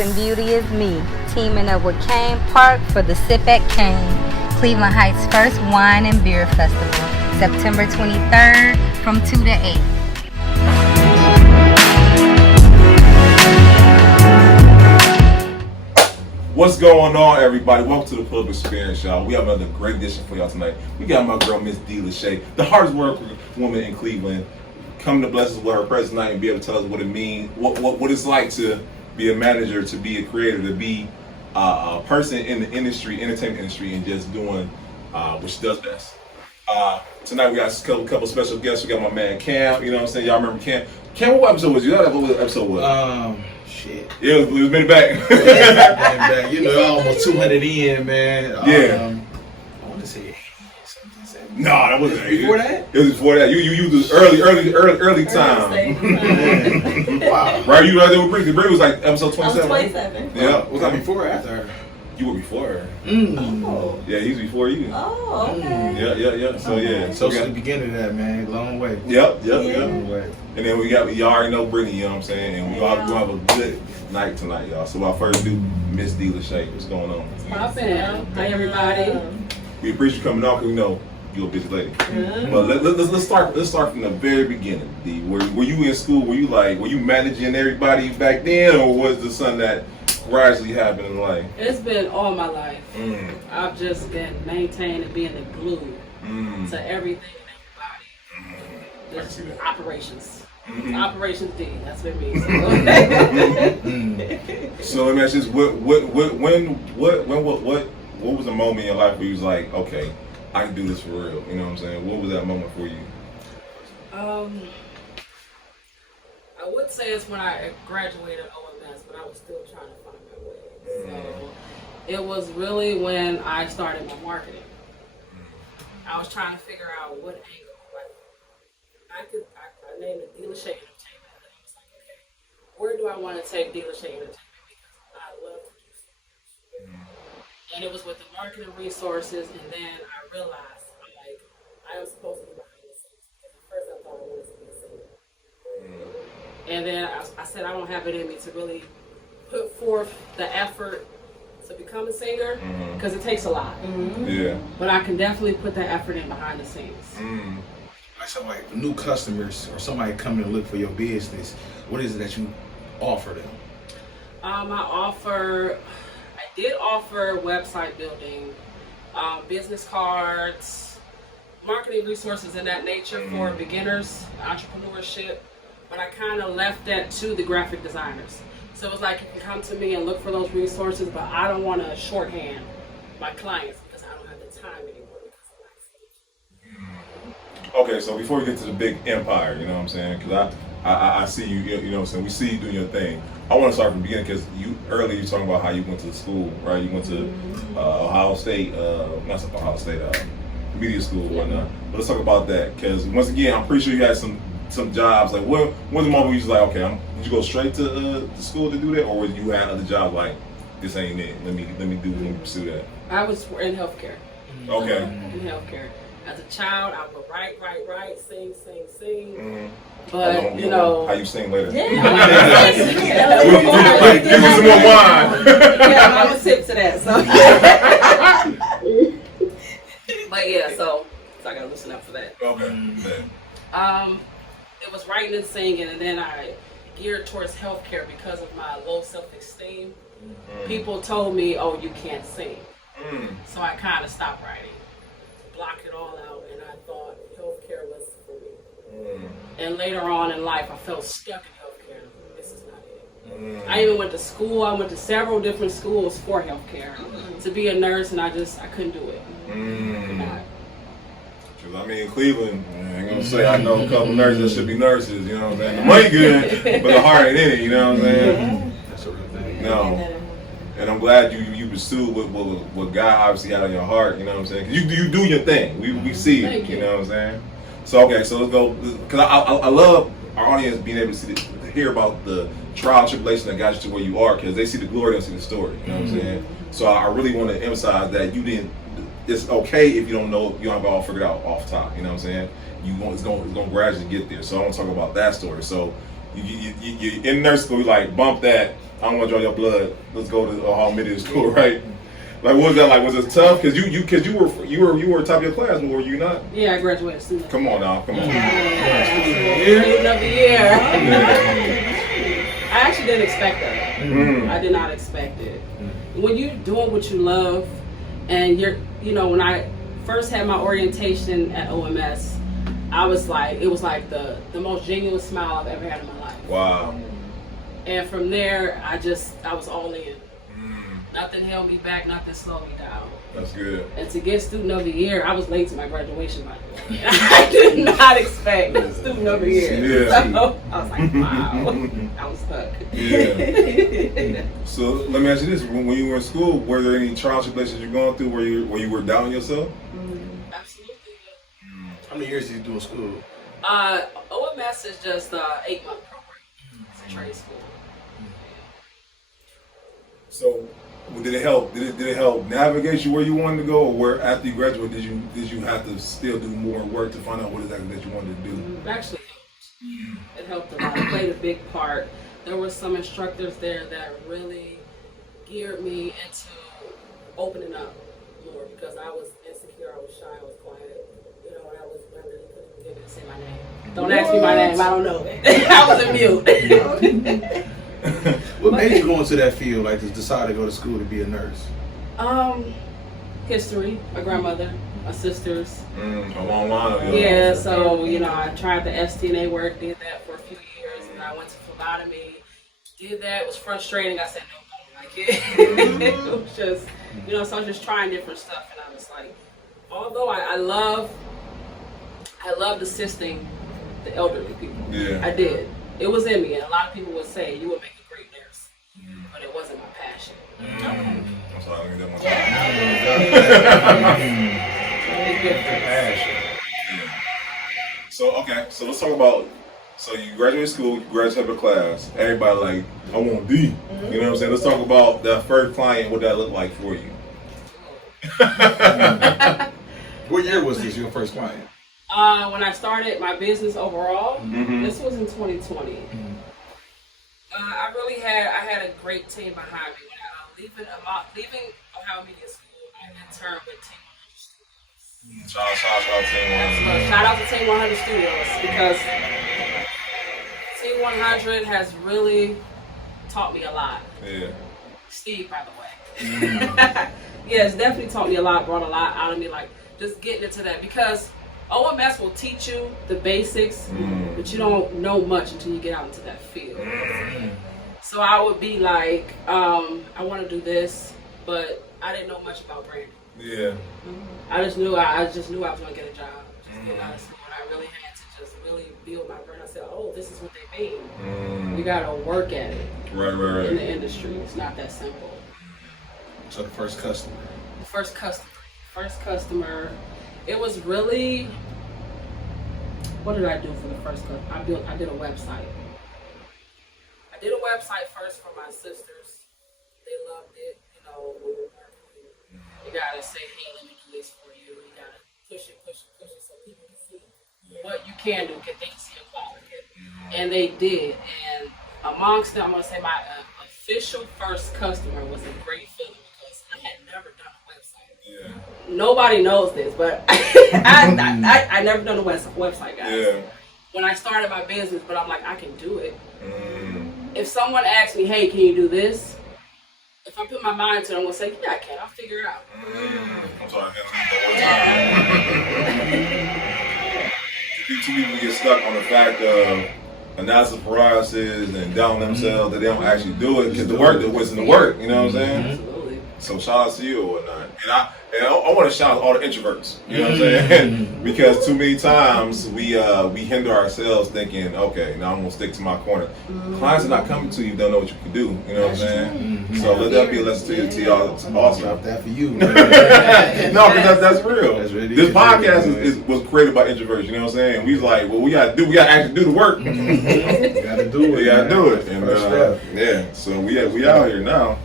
and beauty is me, teaming up with Kane Park for the Sip at Kane, Cleveland Heights' first wine and beer festival, September 23rd from 2 to 8. What's going on, everybody? Welcome to the Public Experience, y'all. We have another great edition for y'all tonight. We got my girl, Miss Dee Lashaye, the hardest working woman in Cleveland, coming to bless us with her presence tonight and be able to tell us what it means, what it's like to be a manager, to be a creator, to be a person in the industry, entertainment industry, and just doing what she does best. Tonight we got a couple special guests. We got my man Cam. You know what I'm saying? Y'all remember Cam? Cam, what episode was you? What episode was? Shit. Yeah, it was many back. back. You know, almost 200 in, man. Yeah. I want to say 80. No, that wasn't Before that? It was before that. You was early time. Wow. Right, you right there with Bree. Bree was like episode 27. I was 27. Yeah. Was that before or after her? You were before her. Oh. Yeah, he's before you. Oh, okay. Yeah. So yeah. So we it's got, the beginning of that, man. Long way. Yep. Long way. And then y'all already know Brittany, you know what I'm saying? And we all gonna have a good night tonight, y'all. So without further ado, Miss Dee Lashaye, what's going on? Poppin'. Hi, everybody. We appreciate you coming on because we know you're a busy lady. But let's start from the very beginning. Dee, were you in school? Were you managing everybody back then, or was this something that gradually happened in life? It's been all my life. I've just been maintaining and being the glue to everything and everybody. Just operations. Operations D. That's what it means. So let me ask you this: what was the moment in your life where you was like, okay, I can do this for real? You know what I'm saying? What was that moment for you? I would say it's when I graduated OMS, but I was still trying to find my way. So it was really when I started my marketing. I was trying to figure out what angle. Like, I named it Dee Lashaye Entertainment, and I was like, okay, where do I want to take Dee Lashaye Entertainment? Because I love to do so much. And it was with the marketing resources, and then I realized, I'm like, I am supposed to be behind the scenes. Because at first I thought I wanted to be a singer. And then I said I don't have it in me to really put forth the effort to become a singer, because it takes a lot. Yeah. But I can definitely put that effort in behind the scenes. Like somebody, new customers or somebody coming to look for your business, what is it that you offer them? I did offer website building, business cards, marketing resources in that nature for beginners, entrepreneurship, but I kind of left that to the graphic designers. So it was like, you can come to me and look for those resources, but I don't want to shorthand my clients because I don't have the time anymore. Okay, so before we get to the big empire, you know what I'm saying? Because I see you, you know what I'm saying? We see you doing your thing. I want to start from the beginning because earlier you were talking about how you went to school, right? You went to Ohio State, not Ohio State, media school and whatnot. But let's talk about that because once again, I'm pretty sure you had some jobs. Like, when the moment where you was like, okay, did you go straight to school to do that, or you had other jobs like, this ain't it? Let me pursue that. I was in healthcare. Okay. In healthcare. As a child, I would write, sing. But, you know. How you sing later? Yeah. Give me some more wine. Yeah, I was tip to that. So. But yeah, so I gotta listen up for that. Okay. It was writing and singing, and then I geared towards healthcare because of my low self-esteem. People told me, "Oh, you can't sing," so I kind of stopped writing, blocked it all out, and I thought healthcare was for me. And later on in life, I felt stuck in healthcare. This is not it. I even went to school. I went to several different schools for healthcare to be a nurse, and I couldn't do it. Cause I mean, Cleveland, I ain't gonna say I know a couple nurses that should be nurses, you know what I'm saying? The money good, but the heart ain't in it, you know what I'm saying? That's a real thing. No. And I'm glad you pursued what God obviously had on your heart, you know what I'm saying? 'Cause you do your thing. We see it, you know what I'm saying? So okay, so let's go, cause I love our audience being able to hear about the trial and tribulation that got you to where you are, because they see the glory, they see the story, you know what I'm saying? So I really want to emphasize that it's okay if you don't have it all figured out off top, you know what I'm saying? It's going to gradually get there. So I want to talk about that story. So you in nurse school, you like, bump that. I don't want to draw your blood. Let's go to Hall Middle School, right? Like, what was that like? Was it tough? Cause you were top of your class, were you not? Yeah, I graduated student. Come on now, come on. Student of the year. I actually didn't expect that. I did not expect it. When you're doing what you love, and when I first had my orientation at OMS, I was like, it was like the most genuine smile I've ever had in my life. Wow. And from there, I was all in. Nothing held me back, nothing slowed me down. That's good. And to get student of the year, I was late to my graduation, by the way. I did not expect student of the year. Yeah. So I was like, wow, I was stuck. Yeah. So let me ask you this: when you were in school, were there any trials and tribulations you're going through where you were doubting yourself? Absolutely. How many years did you do in school? OMS is just an 8-month program. It's a trade school. So, did it help? Did it help navigate you where you wanted to go, or where after you graduated did you have to still do more work to find out what exactly that you wanted to do? It actually helped. It helped a lot. It played a big part. There were some instructors there that really geared me into opening up more because I was insecure, I was shy, I was quiet. When I was younger, you couldn't get me to say my name. Don't ask me my name, I don't know it. I was a mute. What made you go into that field, like to decide to go to school to be a nurse? History, my grandmother, my sisters. A long line of Yeah, so I tried the STNA work, did that for a few years, and I went to phlebotomy, did that. It was frustrating. I said, no, I don't like it. It was just, so I was just trying different stuff, and I was like, although I loved assisting the elderly people. Yeah. I did. It was in me, and a lot of people would say you would make a great nurse, but it wasn't my passion. I'm sorry, let me get my Passion. So let's talk about. So you graduated school, you graduated class. Everybody like, I want D. You know what I'm saying? Let's talk about that first client. What that looked like for you. What year was this, your first client? When I started my business overall, this was in 2020. I had a great team behind me. When I leaving Ohio Media School, I interned with Team 100 Studios. Shout out to Team 100 Studios because Team 100 has really taught me a lot. Yeah. Steve, by the way. Yeah, it's definitely taught me a lot, brought a lot out of me, like just getting into that because OMS will teach you the basics, but you don't know much until you get out into that field. So I would be like, I want to do this, but I didn't know much about branding. Yeah. I just knew I was going to get a job. Just getting out of school, and I really had to just really build my brand. I said, oh, this is what they mean. You got to work at it. Right. In the industry, it's not that simple. So the first customer. First customer. It was really, what did I do for the first customer? I did a website. I did a website first for my sisters. They loved it. When we're marketing, you gotta say, hey, let me do this for you. You gotta push it so people can see what you can do, because they can see your quality. And they did. And amongst them, I'm gonna say my official first customer was a great feeling because I had never done a website. Yeah. Nobody knows this, but I never done a website, guys. Yeah. When I started my business, but I'm like, I can do it. If someone asks me, hey, can you do this? If I put my mind to it, I'm going to say, yeah, I can. I'll figure it out. I'm sorry, Two people get stuck on the fact of analysis paralysis and doubting themselves that they don't actually do it because the work that wasn't the work, you know what I'm saying? Absolutely. So shout out to you or whatnot. And I want to shout out all the introverts, you know what I'm saying? Because too many times we hinder ourselves thinking, okay, now I'm gonna stick to my corner. Clients are not coming to you, don't know what you can do, you know what I'm saying? So let that be a lesson to y'all. It's awesome. Drop that for you. No, because that's real. That's really this podcast really was created by introverts, you know what I'm saying? We was like, well, we gotta actually do the work. You gotta do it. We gotta do it. And First step. yeah, so we out here now.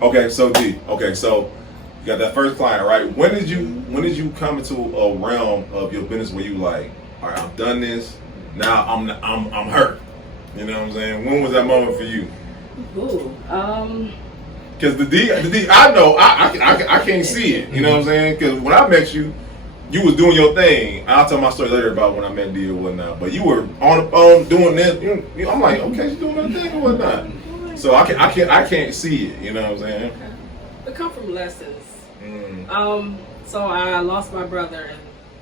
Okay, so D. Okay, so you got that first client, right? When did you come into a realm of your business where you like, all right, I've done this. Now I'm her. You know what I'm saying? When was that moment for you? Ooh, Because the D, I know, I can't see it. You know what I'm saying? Because when I met you, you was doing your thing. I'll tell my story later about when I met D or whatnot. But you were on the phone doing this. I'm like, okay, she's doing her thing or whatnot. So I can't see it. You know what I'm saying? okay. It come from lessons. So I lost my brother in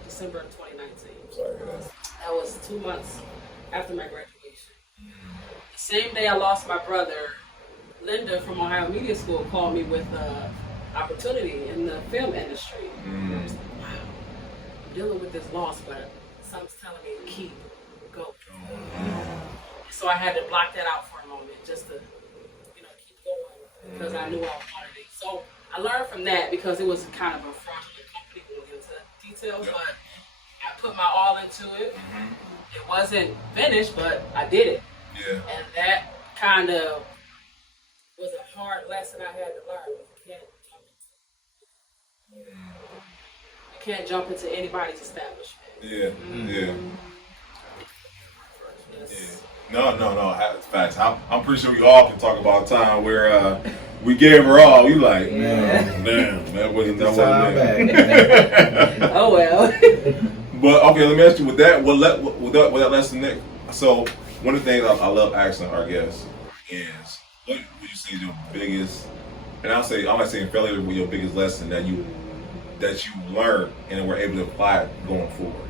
December of 2019. Sorry for that. That was 2 months after my graduation. The same day I lost my brother, Linda from Ohio Media School called me with an opportunity in the film industry. I was like, wow, I'm dealing with this loss, but something's telling me to keep going. So I had to block that out for a moment just to, keep going because I knew I wanted it. So I learned from that because it was kind of a fraudulent company going into details, but I put my all into it. It wasn't finished, but I did it. Yeah. And that kind of was a hard lesson I had to learn. You can't jump into anybody's establishment. Yeah. Yeah. Yes. No. It's facts. I'm pretty sure we all can talk about a time where we gave her all. We like, damn, that wasn't that. Oh well. But okay, let me ask you with that. With that lesson, Nick. So one of the things I love asking our guests is, what would you say is your biggest? And I'm not saying failure, but your biggest lesson that you learned and were able to apply it going forward.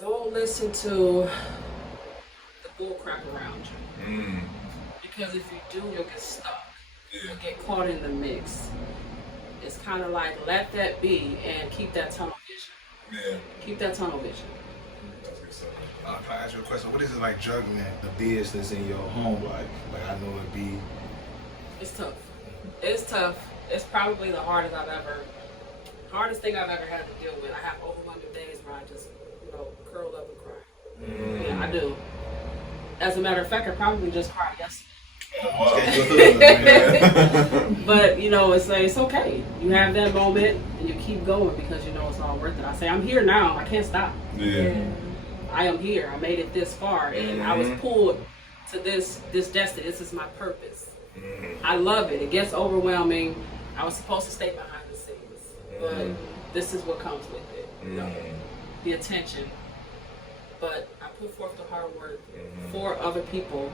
Don't listen to the bull crap around you. Because if you do, you'll get stuck. You'll get caught in the mix. It's kind of like, let that be and keep that tunnel vision. Yeah. Keep that tunnel vision. Can I ask you a question? What is it like juggling the business in your home life? Like, I know it'd be... It's tough. It's tough. It's probably the hardest thing I've ever had to deal with. I have overwhelming days where I just, curl up and cry. Yeah, I do. As a matter of fact, I probably just cried yesterday. But it's okay. You have that moment and you keep going because it's all worth it. I say I'm here now. I can't stop. Yeah. I am here. I made it this far, and I was pulled to this destiny. This is my purpose. I love it. It gets overwhelming. I was supposed to stay behind the scenes, but this is what comes with it. The attention. But I put forth the hard work for other people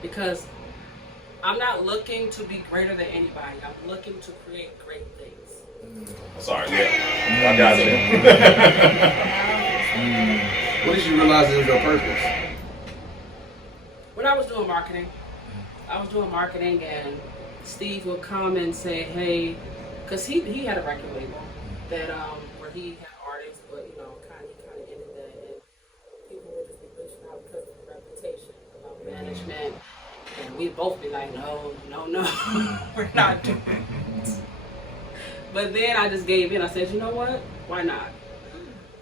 because I'm not looking to be greater than anybody. I'm looking to create great things. Sorry, I got you. What did you realize was your purpose? When I was doing marketing, and Steve would come and say, hey, because he had a record label that where he had artists, but he kind of ended that, and people would just be pushing out because of the reputation about management, and we'd both be like, no, we're not doing it. But then I just gave in. I said, you know what? Why not?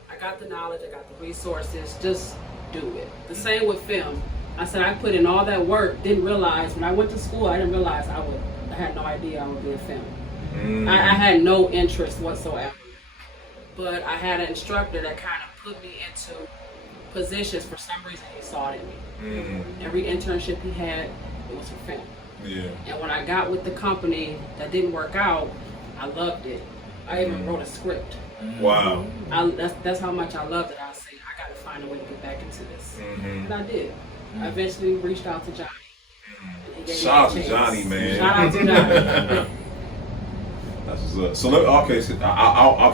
I got the knowledge, I got the resources, just do it. The same with film. I said I put in all that work, didn't realize, when I went to school, I didn't realize I had no idea I would be a film. I had no interest whatsoever. But I had an instructor that kind of put me into positions. For some reason, he saw it in me. Every internship he had, it was for film. Yeah. And when I got with the company that didn't work out, I loved it. I even wrote a script. Wow. That's how much I loved it. I was saying, I got to find a way to get back into this. And I did. I eventually reached out to Johnny. Shout out to Johnny, man. Shout out to Johnny. That's what's up. So I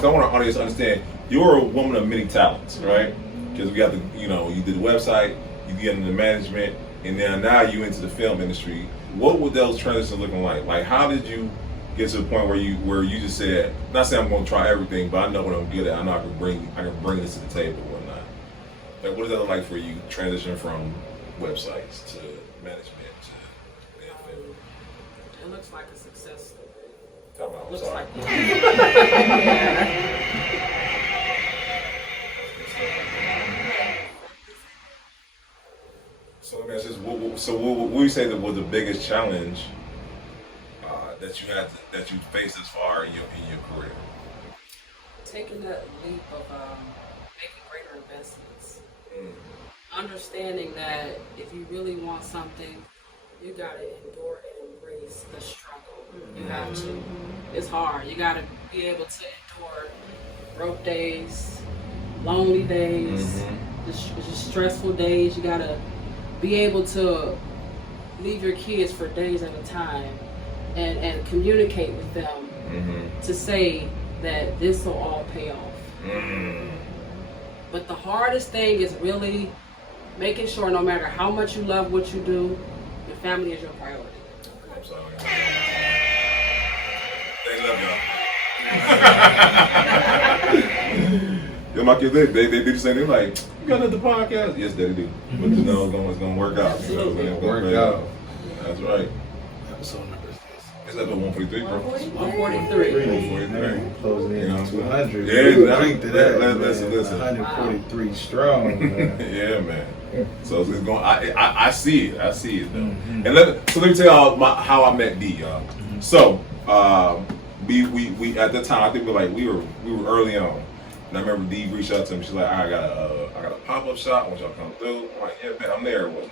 want our audience to understand, you're a woman of many talents, right? Because we got you did the website, you get into management, and now you into the film industry. What would those transitions looking like? Like, how did you get to the point where you just said, not saying I'm going to try everything, but I know what I'm good at. I know I can bring this to the table and whatnot. Like, what does that look like for you? Transition from websites to management to film. It looks like a success story. I'm Looks sorry. like So let me ask this: what would you say that was the biggest challenge that you faced this far in your career? taking that leap of making greater investments. understanding that if you really want something, you gotta endure and embrace the struggle. You have to. It's hard. You gotta be able to endure broke days, lonely days, just stressful days. You gotta be able to leave your kids for days at a time and communicate with them to say that this will all pay off. But the hardest thing is really making sure no matter how much you love what you do, your family is your priority. I'm sorry. They love y'all. Yo, my kids, they do the same thing. Like, you got another podcast? Yes, they do. But you know it's gonna work out. Absolutely. It's gonna work out. That's right. Episode number is this. Is that the 143, bro? 143. 143. Closing in on 200. Yeah, Drink to that. listen. 143 strong. Man. Yeah, man. So it's going. I see it. I see it though. And let me tell y'all how I met Dee, y'all. So we at the time I think we were early on, and I remember Dee reached out to me. She's like, I got a pop-up shop. I want y'all to come through. I'm like, yeah, man, I'm there. And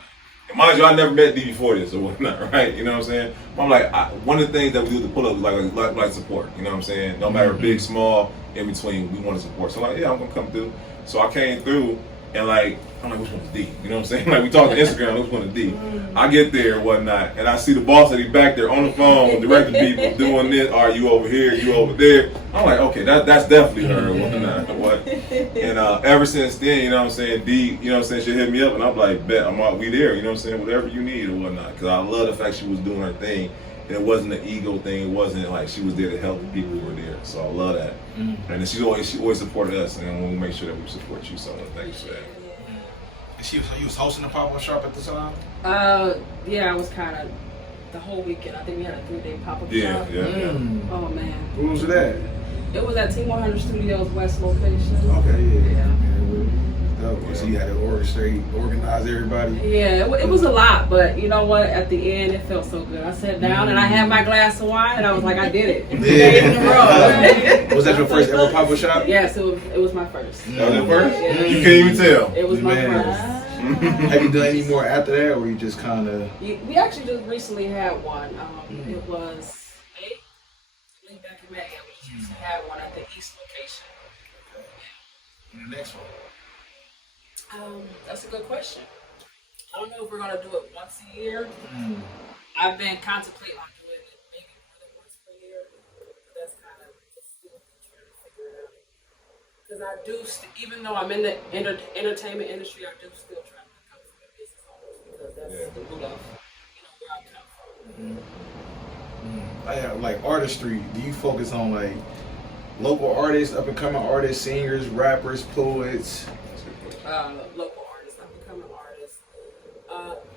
mind you, I never met Dee before this or whatnot, right? You know what I'm saying? But I'm like, one of the things that we do to pull up is like support. You know what I'm saying? No matter big, small, in between, we want to support. So I'm like, yeah, I'm gonna come through. So I came through. And I'm like, which one is D? You know what I'm saying? Like, we talked to Instagram, which one is D? I get there and whatnot, and I see the boss that he back there on the phone directing people, doing this, are you over here, you over there? I'm like, okay, that's definitely her and whatnot. And ever since then, you know what I'm saying, D, you know what I'm saying, she hit me up, and I'm like, bet, we there, you know what I'm saying, whatever you need or whatnot. Because I love the fact she was doing her thing. And it wasn't an ego thing. It wasn't like she was there to help the people who were there. So I love that. And then she always supported us, and we'll make sure that we support you. So thanks for that. And you was hosting the pop-up shop at the time? Yeah, I was kind of the whole weekend. I think we had a 3-day pop-up shop. Yeah. Oh man. Where was it at? It was at T100 Studios West location. Okay, Yeah. So you had to organize everybody? Yeah, it was a lot, but you know what? At the end, it felt so good. I sat down and I had my glass of wine, and I was like, I did it. 2 days in a row. Was that your first ever pop-up shop? Yes, it was my first. That was your first? Yeah. You can't even tell. It was my Man. first. Have you done any more after that, or you just kind of? We actually just recently had one. It was back in May. We just recently had one at the East location. And the next one? That's a good question. I don't know if we're gonna do it once a year. I've been contemplating on doing it maybe more than once per year. But that's kind of still trying to figure it out. Because I do, even though I'm in the entertainment industry, I do still try to become a business owner because that's the root of where I come from. I have like artistry. Do you focus on like local artists, up and coming artists, singers, rappers, poets? Local artists, up and coming artists.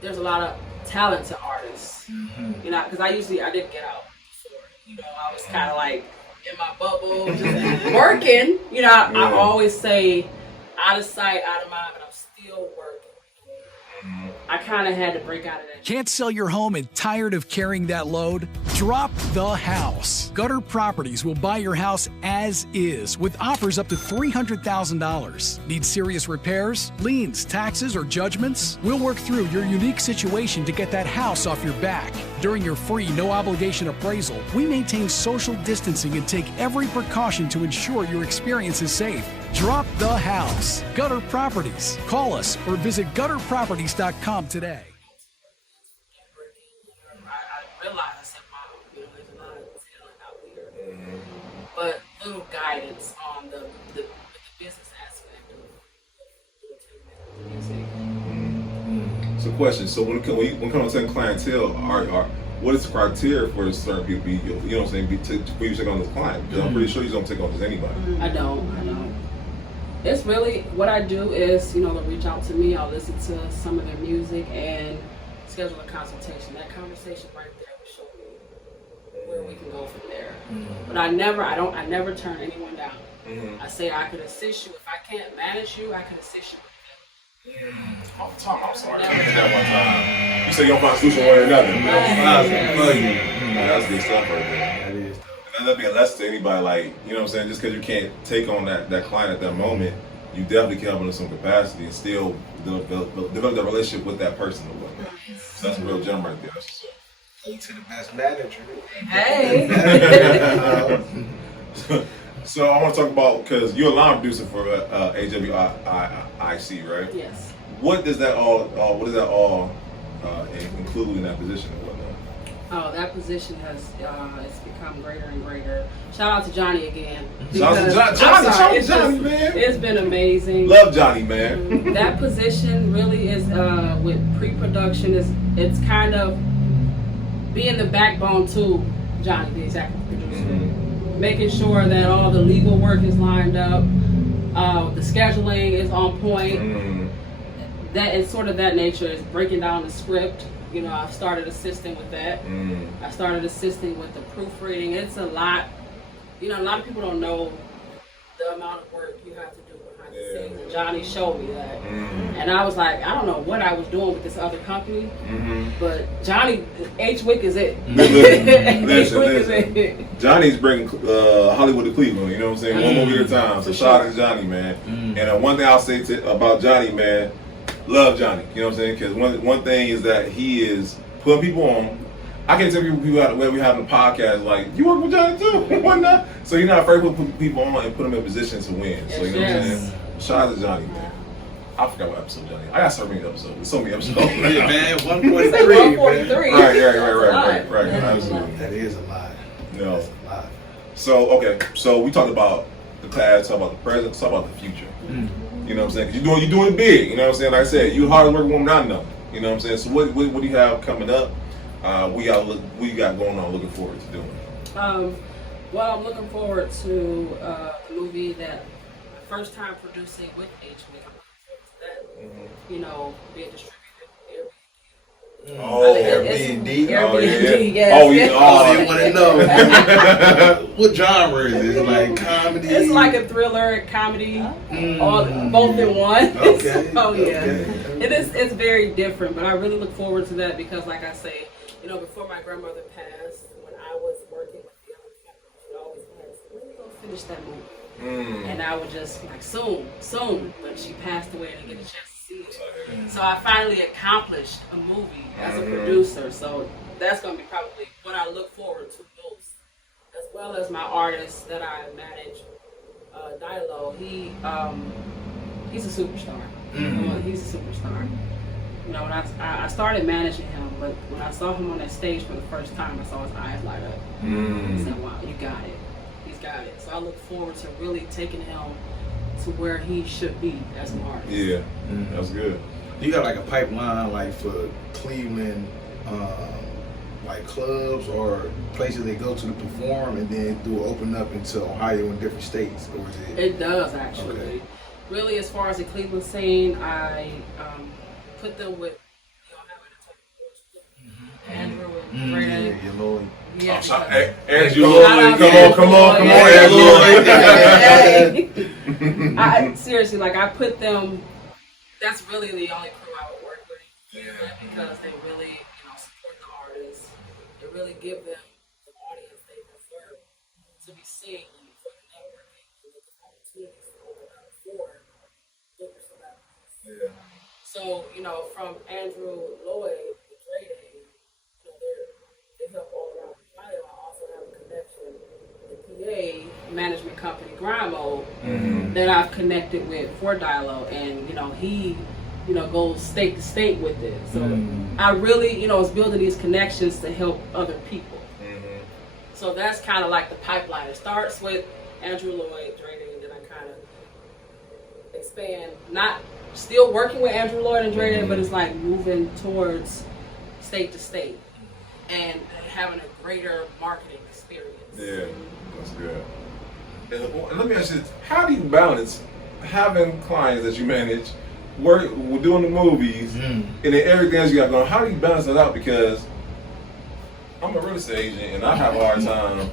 There's a lot of talented artists. You know, because I didn't get out before. You know, I was kind of like in my bubble, just working. You know, I always say out of sight, out of mind, but I'm still working. I kind of had to break out of that. Can't sell your home and tired of carrying that load? Drop the house. Gutter Properties will buy your house as is with offers up to $300,000. Need serious repairs, liens, taxes, or judgments? We'll work through your unique situation to get that house off your back. During your free, no-obligation appraisal, we maintain social distancing and take every precaution to ensure your experience is safe. Drop the house. Gutter Properties. Call us or visit gutterproperties.com today. I realized, I said, wow, there's a lot of talent out here. But little guidance on the business aspect of music. So question, so when it comes to clientele, what is the criteria for certain people to be, you know what I'm saying, for you to take on this client? Because I'm pretty sure you don't take on just anybody. I don't. It's really, what I do is, they'll reach out to me, I'll listen to some of their music and schedule a consultation. That conversation right there will show me where we can go from there. But I never turn anyone down. I say I could assist you. If I can't manage you, I can assist you with them. Tom, I'm sorry. I did that one time. You say you don't find a solution one or another. That's good stuff right there. That is. And that'd be a lesson to anybody, like, you know what I'm saying, just because you can't take on that client at that moment, you definitely can help them in some capacity and still develop that relationship with that person or whatnot. So that's a real gem right there. That's what's up. Key to the best manager. Hey. So I want to talk about, because you're a line producer for AWIC, right? Yes. What does that all include in that position and whatnot? Oh, that position has it's become greater and greater. Shout out to Johnny again. Shout out to because- Johnny, I'm sorry, shout out to it's Johnny, just- man. It's been amazing. Love Johnny, man. That position really is with pre-production. It's kind of being the backbone to Johnny, the executive producer. Mm-hmm. Making sure that all the legal work is lined up, the scheduling is on point. Mm-hmm. That is sort of that nature, is breaking down the script. You know, I've started assisting with that. I started assisting with the proofreading. It's a lot. You know, a lot of people don't know the amount of work you have to do behind the scenes. And Johnny showed me that. And I was like, I don't know what I was doing with this other company, but Johnny, H-Wick is it. H-Wick is it. Johnny's bringing Hollywood to Cleveland, you know what I'm saying? One movie at a time. So shout out to Johnny, man. And one thing I'll say about Johnny, man, love Johnny, you know what I'm saying? Because one thing is that he is putting people on. I can tell people out where we having a podcast, like, you work with Johnny too? Why not? So you're not afraid to put people on and put them in positions to win. So you know what I'm saying? Shout out to Johnny, man. I forgot what episode Johnny. I got so many episodes. There's so many episodes. Yeah, man, 143. 143. Right. Absolutely. That is a lot. No. That's a lot. So okay, so we talked about the past, talk about the present, talk about the future. You know what I'm saying? Because you're doing it big. You know what I'm saying? Like I said, you're the hardest working woman I know. You know what I'm saying? So what do you have coming up? What you got going on? Looking forward to doing? Well, I'm looking forward to a movie that first time producing with H-Wick. That you know, being distributed. Oh, Airbnb. Airbnb, yes. Oh, yeah. Oh, they want to know what genre is it? Like comedy? It's like a thriller, comedy, all both in one. Okay. Oh yeah, Okay. it's very different. But I really look forward to that because, like I say, you know, before my grandmother passed, when I was working with the other family, she always asked, "When you gonna finish that movie?" And I would just like soon. But she passed away and I didn't get a chance to see it. So I finally accomplished a movie as a producer. So that's gonna be probably what I look forward to most, as well as my artist that I manage, Dilo. He's a superstar. He's a superstar. You know, when I started managing him, but when I saw him on that stage for the first time, I saw his eyes light up. I said, "Wow, you got it. He's got it." So I look forward to really taking him to where he should be as an artist. Yeah, that's good. You got like a pipeline, like for Cleveland, like clubs or places they go to perform, and then do open up into Ohio and different states, or is it? It does actually. Okay. Really, as far as the Cleveland scene, I put them with the Ohio Entertainment Board, Andrew and Brandon. Yeah, Lloyd. Yeah, Andrew Shout Lloyd, out to come on, Andrew Lloyd. I seriously, like, I put them. That's really the only crew I would work with, because they really, you know, support the artists. They really give them the audience they deserve to be seen for the networking and the opportunities to open up for different celebrities. So, you know, from Andrew Lloyd to Dre Day, you know, they help all around Ohio. I also have a connection with the PA management company, Grimo, that I've connected with for Dilo, and you know, he, you know, goes state to state with it. So I really, you know, was building these connections to help other people. So that's kind of like the pipeline. It starts with Andrew Lloyd, Dre Day, and then I kind of expand. Not still working with Andrew Lloyd and Dre Day, but it's like moving towards state to state and having a greater marketing experience. Yeah, that's good. And let me ask you this, how do you balance having clients that you manage, we're doing the movies, and then everything else you got going? How do you balance that out? Because I'm a real estate agent, and I have a hard time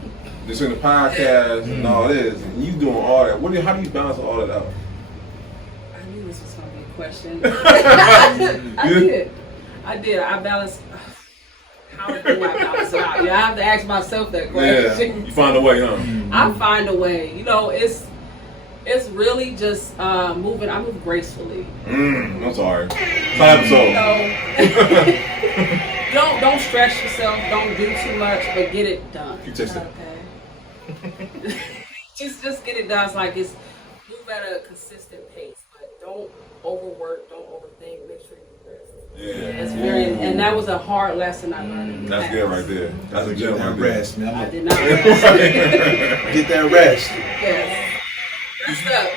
just doing the podcast and all this, and you doing all that. How do you balance all that out? I knew this was going to be a question. I did. I balanced. How do I balance it out? Yeah, I have to ask myself that question. Yeah, you find a way, huh? I find a way. You know, it's It's really just moving. I move gracefully. I'm sorry. Time Don't stress yourself. Don't do too much, but get it done. You text it. Okay. just get it done. It's like it's move at a consistent pace, but don't overwork. Don't overthink. Make sure you rest. Yeah. It's very, and that was a hard lesson I learned. That's good right there. That's a Get gem that right there. rest, man. I did not rest. Get that rest. Yes. Rest up.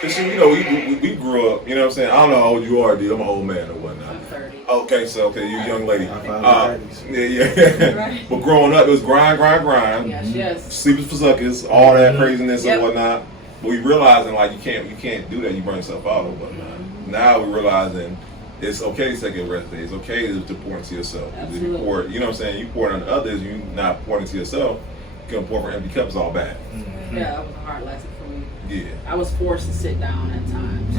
Cause you know, we grew up, you know what I'm saying? I don't know how old you are, dude. I'm an old man or whatnot. I'm 30. Okay, so you're a young lady. High five Yeah. Right. But growing up, it was grind. Yes. Sleepers for suckers, all that craziness Yep. and whatnot. But we realizing like you can't do that. You burn yourself out or whatnot. Now we realizing it's okay to take a rest day. It's okay to pour into yourself. If you pour, you know what I'm saying? You pour it on others. You not pouring into yourself. You can pour from empty cups. All bad. Yeah, that was a hard lesson for me. Yeah. I was forced to sit down at times.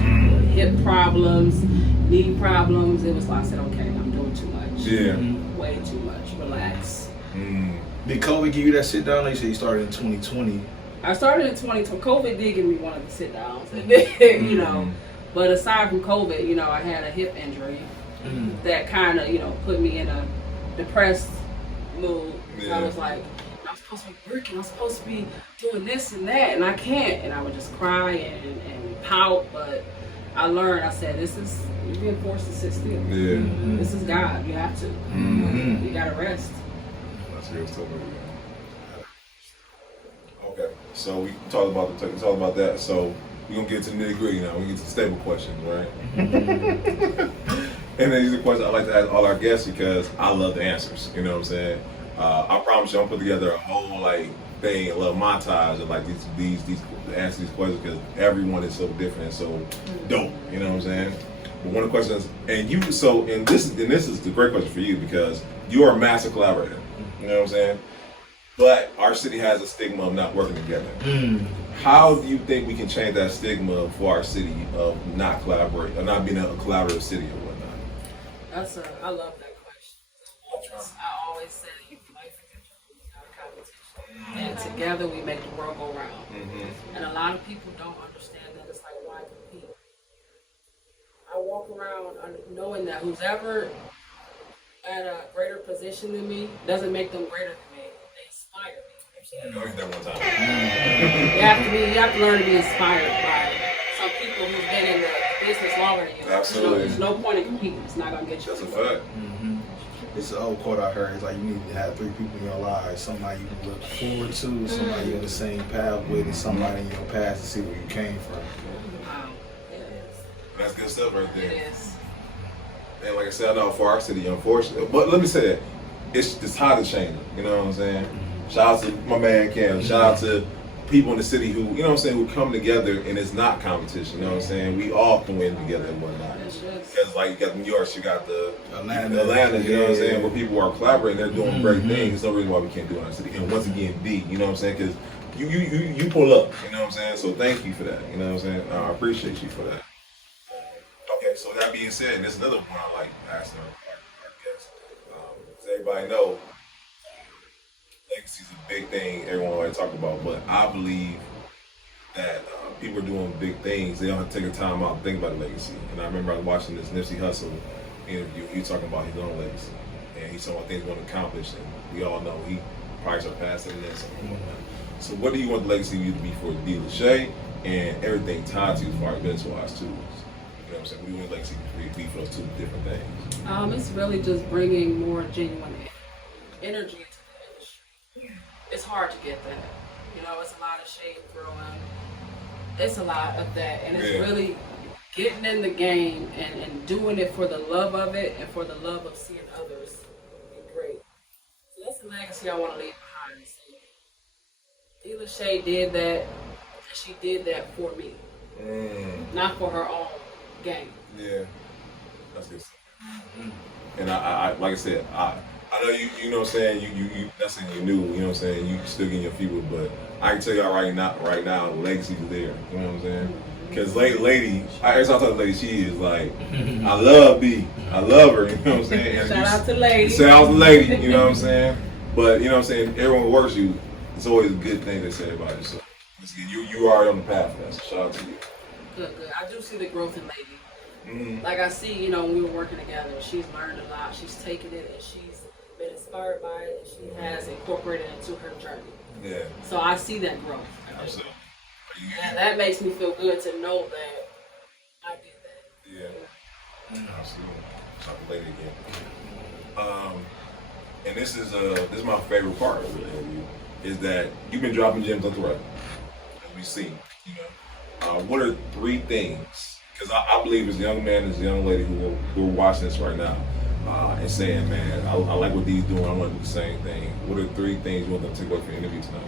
Hip problems, knee problems. It was like I said, okay, I'm doing too much. Yeah. Way too much. Relax. Did COVID give you that sit down? Like you said, you started in 2020. I started in 2020. COVID did give me one of the sit downs, and then, you know. But aside from COVID, you know, I had a hip injury that kind of, you know, put me in a depressed mood. Yeah. I was like, I'm supposed to be working. I'm supposed to be doing this and that, and I can't. And I would just cry and pout. But I learned. I said, you're being forced to sit still. Yeah. This is God. You have to. You gotta rest. That's real stuff. Okay, so we talked about that. So we're gonna get to the nitty gritty now. We get to the stable questions, right? And then these are questions I like to ask all our guests because I love the answers. You know what I'm saying? I promise you, I'm putting together a whole thing, a little montage of these to answer these questions because everyone is so different and so dope. You know what I'm saying? But one of the questions, and this is the great question for you because you are a master collaborator. You know what I'm saying? But our city has a stigma of not working together. How do you think we can change that stigma for our city of not collaborating, or not being a collaborative city or whatnot? I love that question. I always say, life is not a competition, and together we make the world go round. And a lot of people don't understand that. It's like, why compete? I walk around knowing that who's ever at a greater position than me doesn't make them greater than me. They inspire me. Go ahead that one time. You have to learn to be inspired by some people who've been in the business longer than you. Absolutely. There's no point in competing. It's not gonna get you. That's a fact. It's an old quote I heard. It's like you need to have 3 people in your life. Somebody you can look forward to, somebody you're on the same path with, and somebody in your past to see where you came from. Wow. That's good stuff right there. It is. And like I said, I know for our city, unfortunately, but let me say that it's time to change it. You know what I'm saying? Shout out to my man Cam. Shout out to people in the city who, you know what I'm saying, who come together and it's not competition. You know what I'm saying? We all can win together and whatnot. Because like you got New York, you got the Atlanta, you know what I'm saying, where people are collaborating, they're doing great things. There's no reason why we can't do it in our city. And once again, D, you know what I'm saying? Because you pull up, you know what I'm saying? So thank you for that. You know what I'm saying? I appreciate you for that. Okay, so that being said, and there's another one I like asking our guests. As everybody know, legacy is a big thing everyone always talk about, but I believe that people are doing big things. They don't have to take a time out and think about legacy. And I remember I was watching this Nipsey Hussle interview. He was talking about his own legacy. And he's talking about things he want to accomplish. And we all know he probably surpassed it and then something like that. So what do you want the legacy to be for Dee Lashaye and everything tied to you as far as business-wise too? You know what I'm saying? We want legacy to be for those 2 different things. It's really just bringing more genuine energy into the industry. It's hard to get that. You know, it's a lot of shade throwing. It's a lot of that. And it's really getting in the game and doing it for the love of it and for the love of seeing others be great. So that's the legacy I want to leave behind. Dee Lashaye did that, and she did that for me. Not for her own gain. Yeah. That's good stuff. And I like I said, I know you know what I'm saying, you that's something you knew, you know what I'm saying, you still getting your feet with, but I can tell y'all right now, legacy is there, you know what I'm saying? Because lady, every time I talk to lady, she is like, I love Dee, I love her, you know what I'm saying? And Shout out to lady. Shout out to lady, you know what I'm saying? But you know what I'm saying, everyone works you, it's always a good thing to say about yourself. You are on the path. That's a shout out to you. Good. I do see the growth in Lady. Mm-hmm. Like I see, you know, when we were working together, she's learned a lot. She's taken it and she's been inspired by it, and she has incorporated it into her journey. Yeah. So I see that growth. Absolutely. And that makes me feel good to know that I did that. Yeah. Absolutely. Talk later again. And this is my favorite part of the interview is that you've been dropping gems on the road, as we see. You know, what are 3 things? Because I believe as a young man, as a young lady who are watching this right now, and saying, man, I like what Dee's doing. I want to do the same thing. What are 3 things you want them to take away from the interview tonight?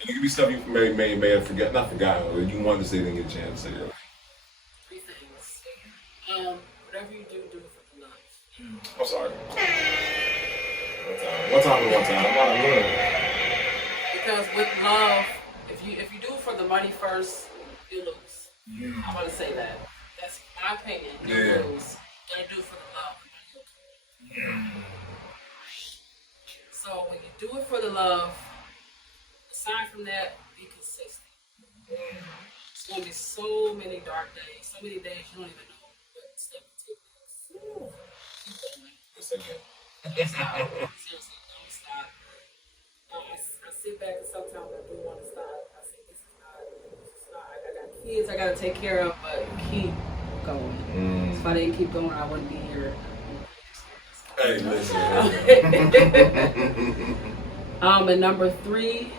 And it could be stuff you may have not forgotten, or you wanted to say didn't get a chance to say earlier. 3 things. Whatever you do it for the love. I'm sorry. One time. Because with love, if you do it for the money first, you lose. I'm gonna say that. That's my opinion. You lose. You gotta do it for the love. So when you do it for the love, aside from that, be consistent. It's gonna be so many dark days, so many days you don't even know what step to take next. Keep going. That's how. Seriously, don't stop. I sit back and sometimes I do want to stop. I say, this is not. I got kids I gotta take care of, but keep going. If I didn't keep going, I wouldn't be here. Hey, listen. And number 3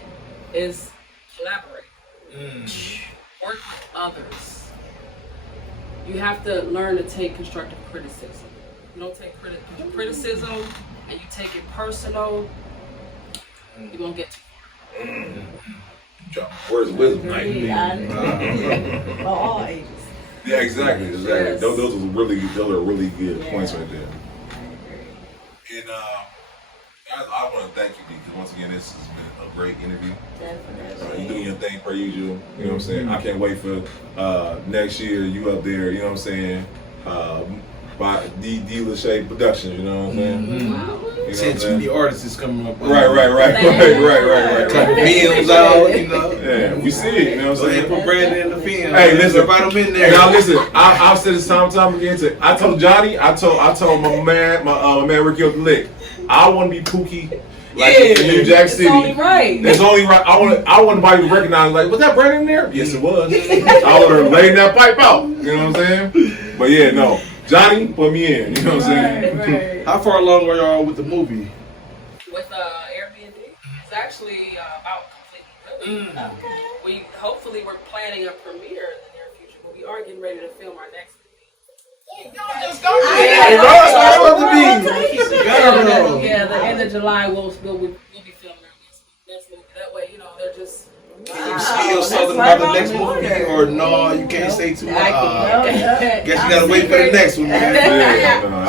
is collaborate. Work with others. You have to learn to take constructive criticism. You don't take criticism and you take it personal, you won't get too far. Words of wisdom. All ages. Yeah, exactly. Yes. Those are really good points right there. And I want to thank you, Dee, because once again, this has been a great interview. Definitely. You doing your thing per usual. You know what I'm saying? I can't wait for next year. You up there. You know what I'm saying? By Dee Lashaye Productions. You know what I'm saying? You know what I'm 10 saying? 20 artists is coming up. Right. Couple films out, you know. Yeah, we see it. You know what So I'm they saying? put Brandon in the film. Hey, listen. Invite him in there. Now listen, I've said this time again. I told Johnny, I told my man Ricky off the lick. I want to be Pookie, like in New Jack City. It's only right. It's only right. I want somebody to recognize. Like, was that Brandon there? Yes, it was. I would have laid that pipe out. You know what I'm saying? But yeah, no. Johnny, put me in. You know what I'm saying? Right. How far along are y'all with the movie? With Airbnb, it's actually about completely. Really. Hopefully we're planning a premiere in the near future, but we are getting ready to film our next movie. Yeah, the end of July we'll be filming our next movie. That way, you know, they're just. Can you see yourself about the next movie, or no? You can't say too much. Guess you gotta wait for the next one, man.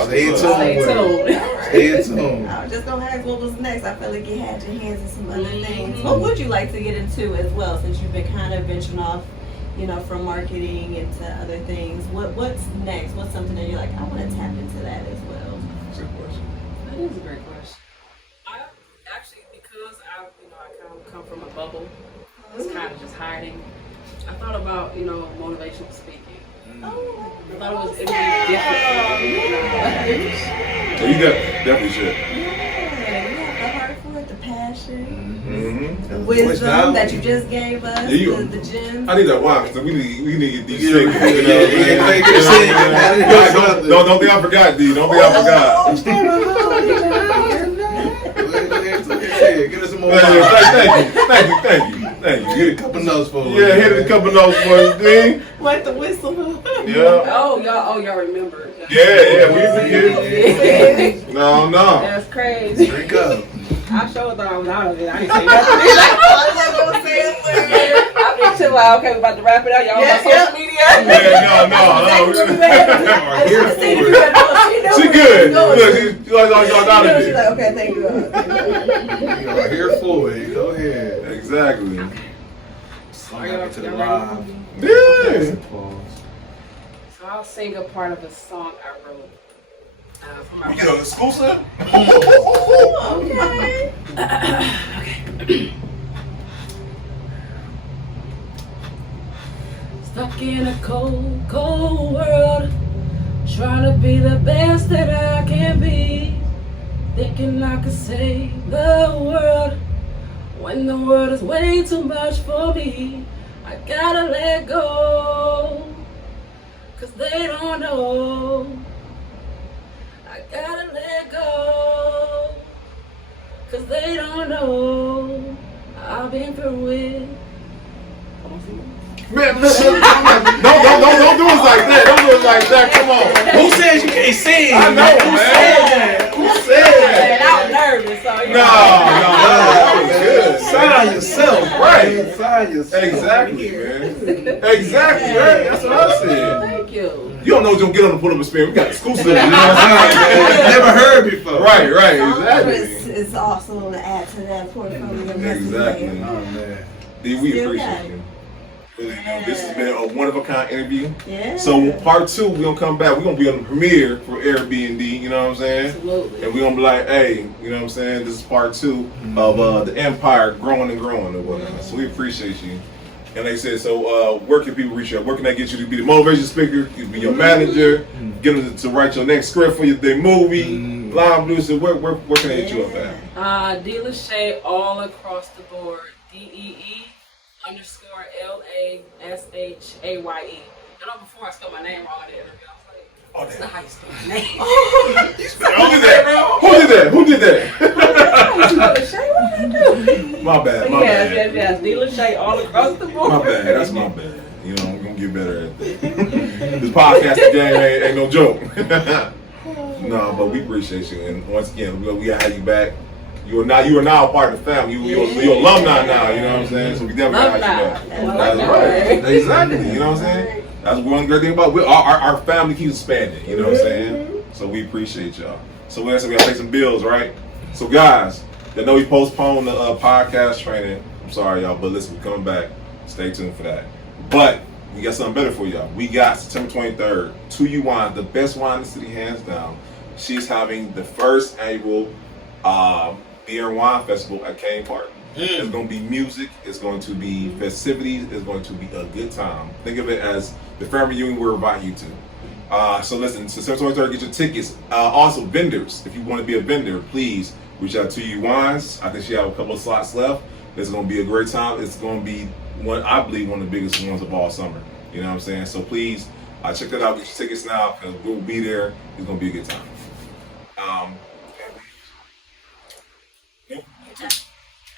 Stay in tune. I was just gonna ask what was next. I feel like you had your hands in some other things. What would you like to get into as well, since you've been kind of venturing off, you know, from marketing into other things? What's next? What's something that you're like, I want to tap into that as well? Good question. That is a great question. I actually, because I kind of come from a bubble, it's kind of just hiding. I thought about, motivational speaking. I thought it would be different. So you definitely should. Yeah, you have the heart for it, the passion, Mm-hmm. wisdom that you just gave us, Yeah, the gym. I need that wine because we need to get these Yeah, sick. Don't think I forgot, D. Don't think I forgot. Get us some more. Thank you. Get a couple notes for us. Yeah, hit a couple notes for us, D. Like the whistle. Yeah. Oh, y'all remember. Yeah, we used to get. No. That's crazy. Drink up. I sure thought I was out of it. I didn't say I nothing. was gonna say it. I've been too loud. Okay, we're about to wrap it out. Y'all on social media. Yeah, no. Here for it. She good. Look, she like y'all out of She's it. like, okay, thank you. You are here for it. Go ahead. Exactly. Song out to the live. Yeah. So I'll sing a part of a song I wrote. For my You get an exclusive? Okay. Stuck in a cold, cold world, trying to be the best that I can be, thinking I could save the world, when the world is way too much for me. I gotta let go, 'cause they don't know. I gotta let go, 'cause they don't know. I've been through it. Man, don't do us like that. Don't do us like that. Come on. Who says you can't sing? I know, man. Who said? I was nervous, so No, that was good. Sign yourself, Right. Sign yourself. Exactly, man. Exactly, right? That's what I said. Thank you. You don't know what's gonna get on the pull-up experience. We got exclusive. You know what I'm saying? Never heard before. Right, exactly. it's also to add to that portfolio. Exactly. Oh man. Dee, we Still appreciate got it. you. Really, this has been a one-of-a-kind interview. Yeah. So part 2, we're gonna come back. We're gonna be on the premiere for Airbnb, you know what I'm saying? Absolutely. And we're gonna be like, hey, you know what I'm saying? This is part 2 of the empire growing and growing and whatnot. So we appreciate you. And like I said, so where can people reach you? Where can they get you to be the motivation speaker? You be your manager, get them to write your next script for their movie, live producer. Where can they hit you up at? Dee Lashaye all across the board. DEE_LASHAYE. You know, before I spelled my name wrong in the interview, I was like, that's not how you spell my name. Who did that? My bad. Yes. Dee Lashaye all across the board. My bad. That's my bad. You know, I'm gonna get better at that. This podcasting game ain't no joke. No, but we appreciate you, and once again, we gotta have you back. You are now a part of the family. You're alumni now. You know what I'm saying? So we definitely gotta have you back. That's right. Exactly. You know what I'm saying? That's one great thing about it. Our family keeps expanding. You know what I'm saying? So we appreciate y'all. So we gotta pay some bills, right? So guys, I know we postponed the podcast training. I'm sorry, y'all, but listen, we're coming back. Stay tuned for that. But we got something better for y'all. We got September 23rd, 2U Wine, the best wine in the city, hands down. She's having the first annual beer and wine festival at Kane Park. It's going to be music. It's going to be festivities. It's going to be a good time. Think of it as the family reunion we're inviting you to. So listen, September 23rd, get your tickets. Also, vendors. If you want to be a vendor, please reach out to 2U Wines. I think she have a couple of slots left. It's going to be a great time. It's going to be I believe one of the biggest ones of all summer. You know what I'm saying? So please check that out. Get your tickets now because we'll be there. It's going to be a good time.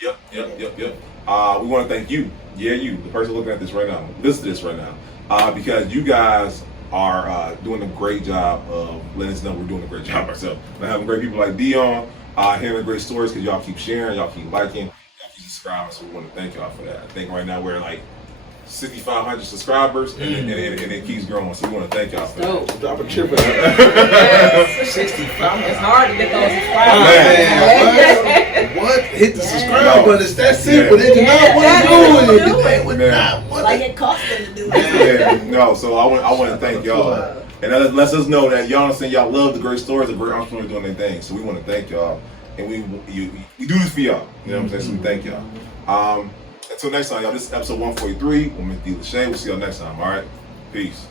Yep. We want to thank you. Yeah, you, the person looking at this right now, listen to this right now, because you guys are doing a great job of letting us know we're doing a great job ourselves. We're having great people like Dion, hearing great stories because y'all keep sharing, y'all keep liking, y'all keep subscribing. So we want to thank y'all for that. I think right now we're like 6,500 subscribers, and it keeps growing. So we want to thank y'all for that. Drop a chip in 65. It's hard to get those subscribers. What? Hit the subscribe button. It's that simple. They do not want to do it. They would not want Like it cost them to do it. Yeah, no. So I want to thank y'all, and that lets us know that y'all understand y'all love the great stories of great entrepreneurs doing their thing. So we want to thank y'all, and we do this for y'all. You know what I'm saying? So we thank y'all. Until next time, y'all. This is episode 143 with Miss Dee Lashaye. We'll see y'all next time. All right, peace.